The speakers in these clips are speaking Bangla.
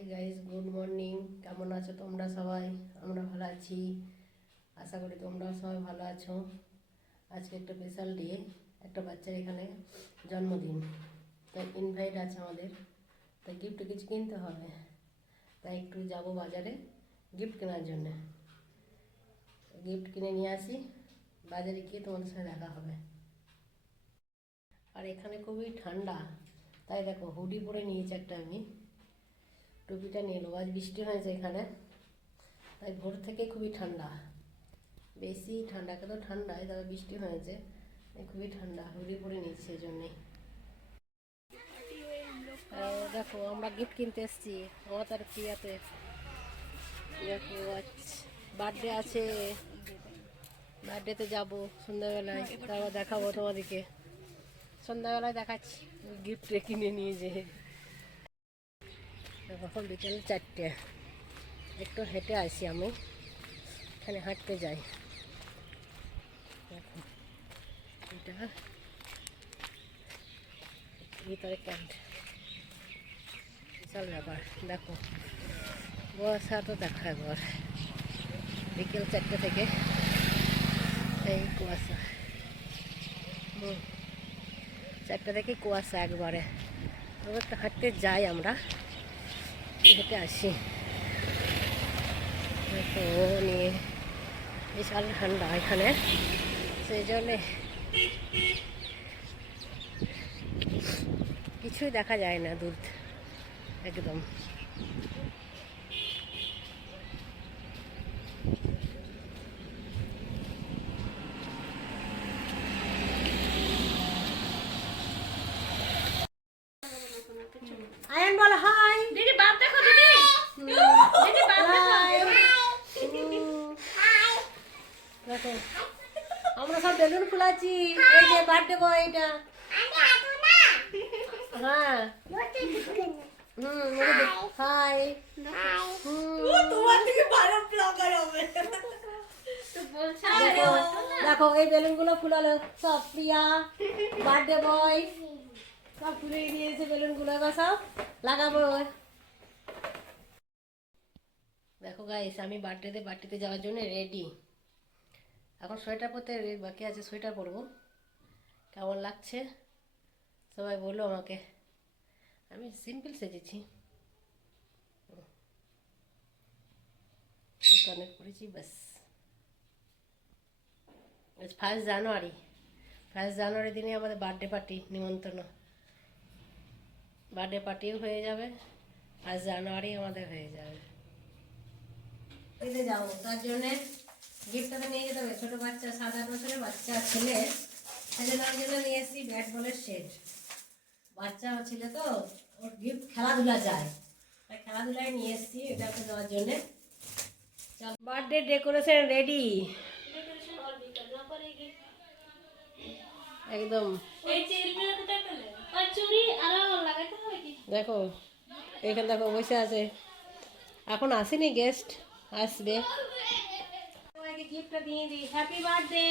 Hi guys, good morning. কেমন আছো তোমরা সবাই? আমরা ভালো আছি, আশা করি তোমরাও সবাই ভালো আছো। আজকে একটা স্পেশাল ডে, একটা বাচ্চার এখানে জন্মদিন, তাই ইনভাইট আছে আমাদের, তাই গিফট কিছু কিনতে হবে। তাই একটু যাব বাজারে গিফট কেনার জন্যে। গিফট কিনে নিয়ে আসি, বাজারে গিয়ে তোমাদের সাথে দেখা হবে। আর এখানে খুবই ঠান্ডা, তাই দেখো হুডি পরে নিয়েছি একটা, আমি টুপিটা নিয়ে নেবো। আজ বৃষ্টি হয়েছে এখানে, তাই ভোর থেকে খুবই ঠান্ডা, বেশি ঠান্ডা, কেন ঠান্ডায় তবে বৃষ্টি হয়েছে, খুবই ঠান্ডা, হুডি পরে নিচ্ছি সেই জন্যেই। দেখো আমরা গিফট কিনতে এসেছি আমাদের প্রিয়াতে। দেখো আজ বার্থডে আছে, বার্থডেতে যাবো সন্ধ্যাবেলায়, তারপর দেখাবো তোমাদেরকে। সন্ধ্যাবেলায় দেখাচ্ছি গিফট কিনে নিয়ে যে। এখন বিকেল 4টে, একটু হেঁটে আসি, আমি এখানে হাঁটতে যাই। দেখো এটা ভিতরে ক্যান্ট, বিশাল ব্যাপার। দেখো কুয়াশা তো দেখো একবার, বিকেল 4টে থেকে এই কুয়াশা। 4টে থেকে কুয়াশা একবারে। একটু হাঁটতে যাই, আমরা হেঁটে আসি। তো নিয়ে বিশাল ঠান্ডা এখানে, সেই জন্যে কিছুই দেখা যায় না, দূর একদম। আয়ন বল হাই দিদি, বাপ দেখো দিদি, দিদি বাপ দেখো। আমরা সব বেলুন ফুলাচ্ছি, এই যে বার্থডে বয় এটা। হ্যাঁ হাই। দেখো এই বেলুন গুলো ফুলালো সব প্রিয়া, বার্থডে বয় সব ফুলে নিয়েছে বেলুন গুলো, এবার সব লাগাবো। দেখো গাইস, আমি বার্থডেতে যাওয়ার জন্য রেডি। এখন সোয়েটার পরতে বাকি আছে, সোয়েটার পরবো। কেমন লাগছে সবাই বলো আমাকে। আমি সিম্পল সেজেছি, কানেক্ট করেছি ব্যাস। আজ 1 জানুয়ারি, 1 জানুয়ারি দিনে আমাদের বার্থডে পার্টি, নিমন্ত্রণ। বার্থডে পার্টিও হয়ে যাবে, 1 জানুয়ারি আমাদের হয়ে যাবে। যাবো তার জন্যে গিফটটা তো নিয়ে যেতে হবে। ছোটো বাচ্চা, 7-8 বছরের বাচ্চা ছেলে, ছেলেটার জন্য নিয়ে এসেছি ব্যাট বলের সেট। বাচ্চা ছেলে তো, ওর গিফট খেলাধুলা চায়, তাই খেলাধুলায় নিয়ে এসেছি এটাকে দেওয়ার জন্যে। বার্থডে ডেকোরেশন রেডি একদম। দেখো এখানে দেখো বসে আছে, এখন আসেনি, গেস্ট আসবে। সবাইকে গিফটটা দিয়ে দিই, হ্যাপি বার্থডে।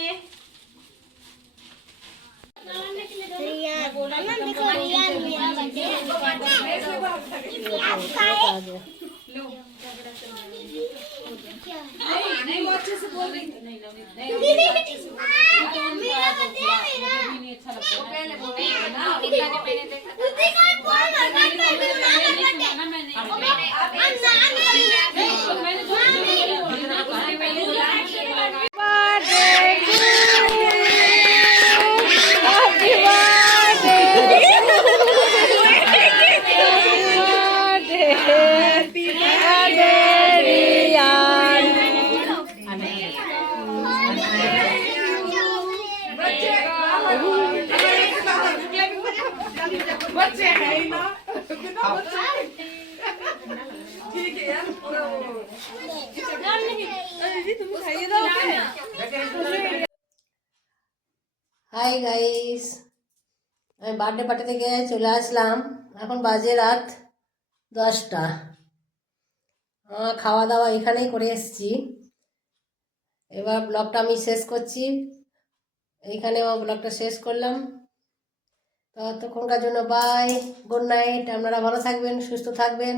হাই গাইস, আমি বার্থডে পার্টি থেকে চলে আসলাম, এখন বাজে রাত 10টা। খাওয়া দাওয়া এখানেই করে এসেছি। এবার ব্লগটা আমি শেষ করছি, এইখানে আমার ব্লগটা শেষ করলাম। ততক্ষণকার জন্য বাই, গুড নাইট। আপনারা ভালো থাকবেন, সুস্থ থাকবেন।